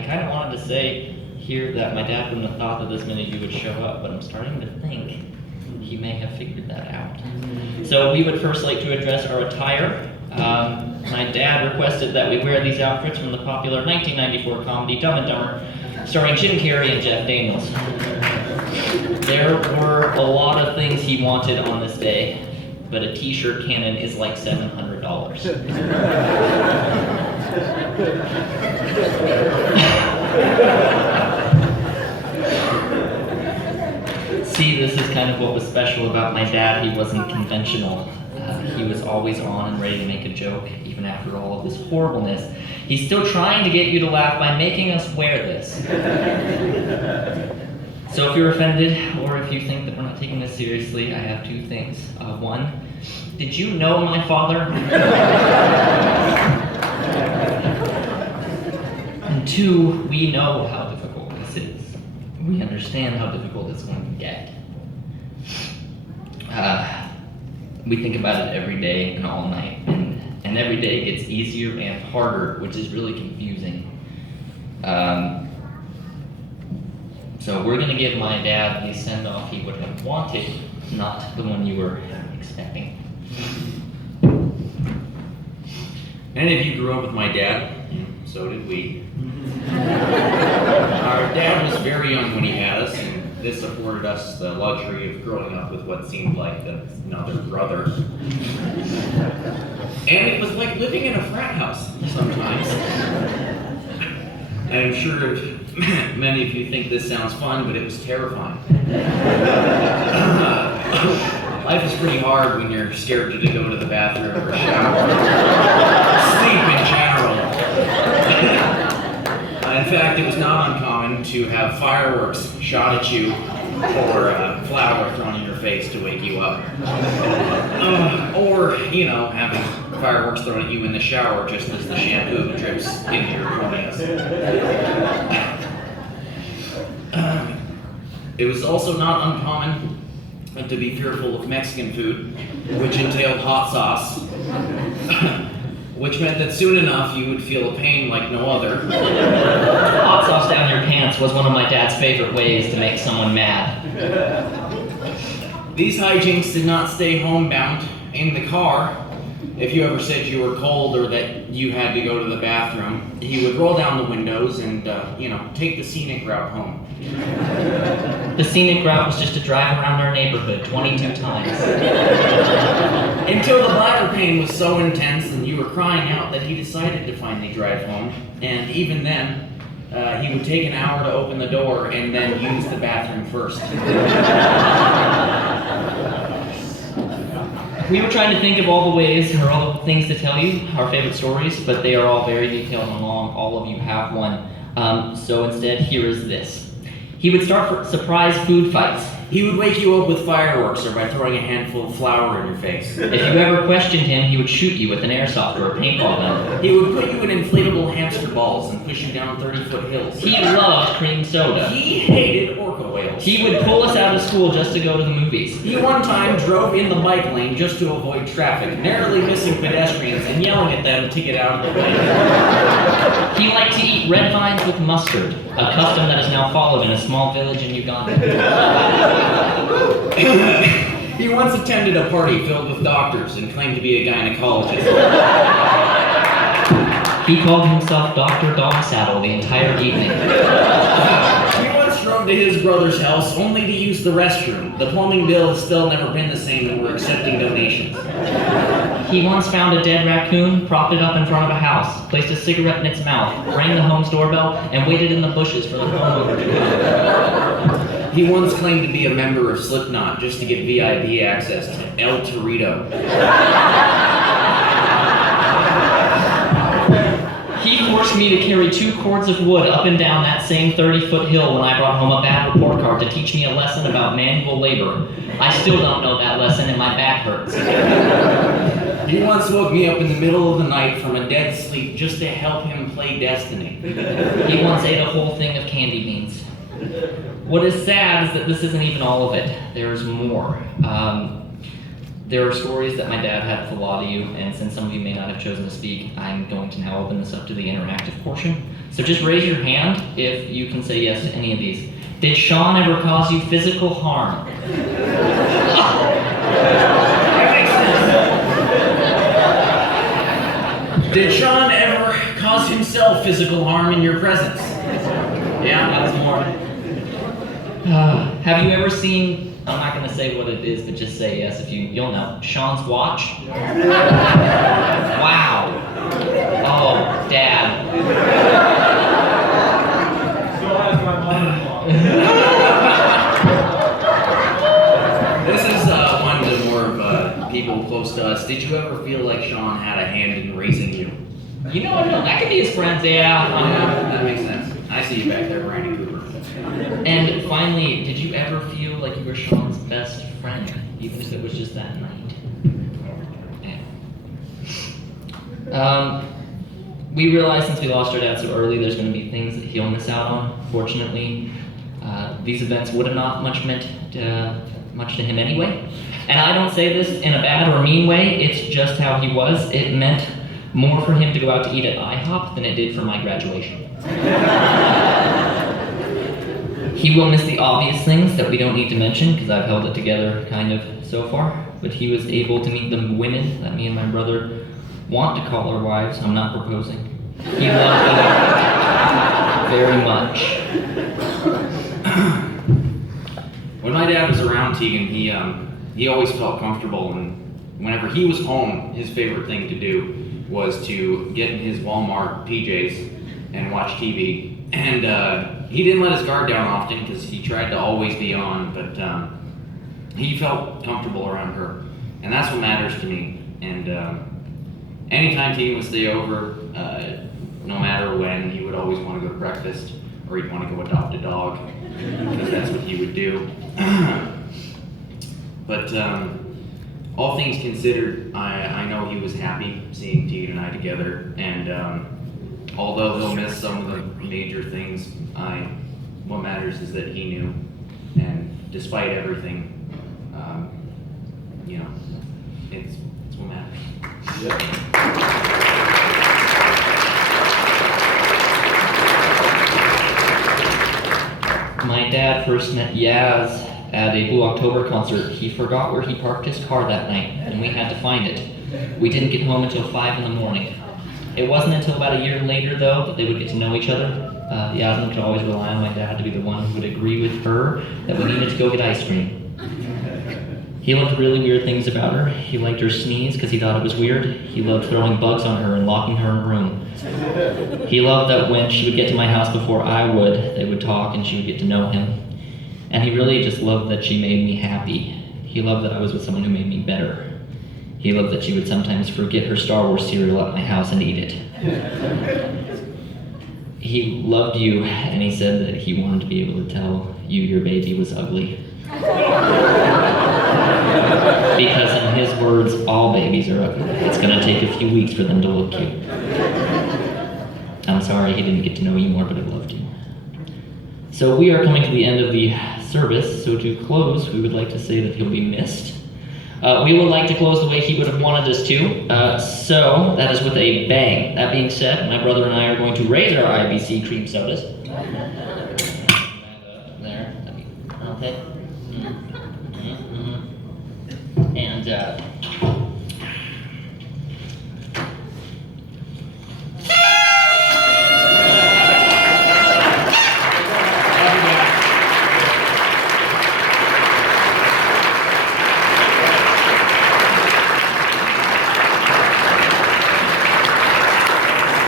I kind of wanted to say here that my dad wouldn't have thought that this many of you would show up, but I'm starting to think he may have figured that out. So we would first like to address our attire. My dad requested that we wear these outfits from the popular 1994 comedy Dumb and Dumber, starring Jim Carrey and Jeff Daniels. There were a lot of things he wanted on this day, but a t-shirt cannon is like $700. See, this is kind of what was special about my dad. He wasn't conventional. He was always on and ready to make a joke, even after all of this horribleness. He's still trying to get you to laugh by making us wear this. So if you're offended, or if you think that we're not taking this seriously, I have two things. One, did you know my father? And two, we know how difficult this is. We understand how difficult it's going to get. We think about it every day and all night, and every day gets easier and harder, which is really confusing. So we're gonna give my dad the send-off he would have wanted, not the one you were expecting. Any of you grew up with my dad? So did we. Our dad was very young when he had us, and this afforded us the luxury of growing up with what seemed like another brother. And it was like living in a frat house sometimes. I'm sure many of you think this sounds fun, but it was terrifying. Life is pretty hard when you're scared to go to the bathroom or shower. Sleep in general. In fact, it was not uncommon to have fireworks shot at you or flour thrown in your face to wake you up. Or, having fireworks thrown at you in the shower just as the shampoo drips into your corneas. It was also not uncommon to be fearful of Mexican food, which entailed hot sauce, which meant that soon enough you would feel a pain like no other. Hot sauce down your pants was one of my dad's favorite ways to make someone mad. These hijinks did not stay homebound. In the car, if you ever said you were cold or that you had to go to the bathroom, he would roll down the windows and, take the scenic route home. The scenic route was just to drive around our neighborhood 22 times. Until the bladder pain was so intense and you were crying out that he decided to finally drive home. And even then, he would take an hour to open the door and then use the bathroom first. We were trying to think of all the ways, or all the things to tell you, our favorite stories, but they are all very detailed and long. All of you have one. So instead, here is this. He would start surprise food fights. He would wake you up with fireworks or by throwing a handful of flour in your face. If you ever questioned him, he would shoot you with an airsoft or a paintball gun. He would put you in inflatable hamster balls and push you down 30-foot hills. He loved cream soda. He hated orca whales. He would pull us out of school just to go to the movies. He one time drove in the bike lane just to avoid traffic, narrowly missing pedestrians and yelling at them to get out of the way. He liked to eat red vines with mustard, a custom that is now followed in a small village in Uganda. He once attended a party filled with doctors and claimed to be a gynecologist. He called himself Dr. Dogsaddle the entire evening. He once drove to his brother's house only to use the restroom. The plumbing bill has still never been the same and we're accepting donations. He once found a dead raccoon, propped it up in front of a house, placed a cigarette in its mouth, rang the home's doorbell, and waited in the bushes for the homeowner to come. He once claimed to be a member of Slipknot just to get VIP access to El Torito. He forced me to carry 2 cords of wood up and down that same 30-foot hill when I brought home a bad report card to teach me a lesson about manual labor. I still don't know that lesson and my back hurts. He once woke me up in the middle of the night from a dead sleep just to help him play Destiny. He once ate a whole thing of candy beans. What is sad is that this isn't even all of it. There's more. There are stories that my dad had for a lot of you, and since some of you may not have chosen to speak, I'm going to now open this up to the interactive portion. So just raise your hand if you can say yes to any of these. Did Sean ever cause you physical harm? That makes sense. Did Sean ever cause himself physical harm in your presence? Yeah, That's more. Have you ever seen, I'm not going to say what it is, but just say yes if you'll know. Sean's watch? Wow. Oh, Dad. Still has my mother-in-law. This is one to more of people close to us. Did you ever feel like Sean had a hand in raising you? You know what? No, that could be his friends, yeah. That makes sense. I see you back there, Brandy Cooper. And finally, did you ever feel like you were Sean's best friend, even if it was just that night? Yeah. We realized since we lost our dad so early, there's going to be things that he'll miss out on. Fortunately, these events would have not much meant much to him anyway. And I don't say this in a bad or mean way, it's just how he was. It meant more for him to go out to eat at IHOP than it did for my graduation. He will miss the obvious things that we don't need to mention, because I've held it together kind of so far, but he was able to meet the women that me and my brother want to call our wives. I'm not proposing. He loved them very much. When my dad was around, Tegan, he always felt comfortable, and whenever he was home, his favorite thing to do was to get in his Walmart PJs and watch TV. And he didn't let his guard down often because he tried to always be on, but he felt comfortable around her, and that's what matters to me. And anytime Tegan would stay over, no matter when, he would always want to go to breakfast, or he'd want to go adopt a dog, because that's what he would do. But all things considered, I know he was happy seeing Tegan and I together, and although he'll miss some of the major things, what matters is that he knew, and despite everything, it's what matters. My dad first met Yaz at a Blue October concert. He forgot where he parked his car that night, and we had to find it. We didn't get home until 5 in the morning. It wasn't until about a year later, though, that they would get to know each other. Yasmin could always rely on my dad to be the one who would agree with her that we needed to go get ice cream. He loved really weird things about her. He liked her sneeze because he thought it was weird. He loved throwing bugs on her and locking her in a room. He loved that when she would get to my house before I would, they would talk and she would get to know him. And he really just loved that she made me happy. He loved that I was with someone who made me better. He loved that she would sometimes forget her Star Wars cereal at my house and eat it. He loved you, and he said that he wanted to be able to tell you your baby was ugly. Because in his words, all babies are ugly. It's going to take a few weeks for them to look cute. I'm sorry he didn't get to know you more, but I loved you. So we are coming to the end of the service, so to close, we would like to say that he'll be missed. We would like to close the way he would have wanted us to, so that is with a bang. That being said, my brother and I are going to raise our IBC cream sodas. There, okay. And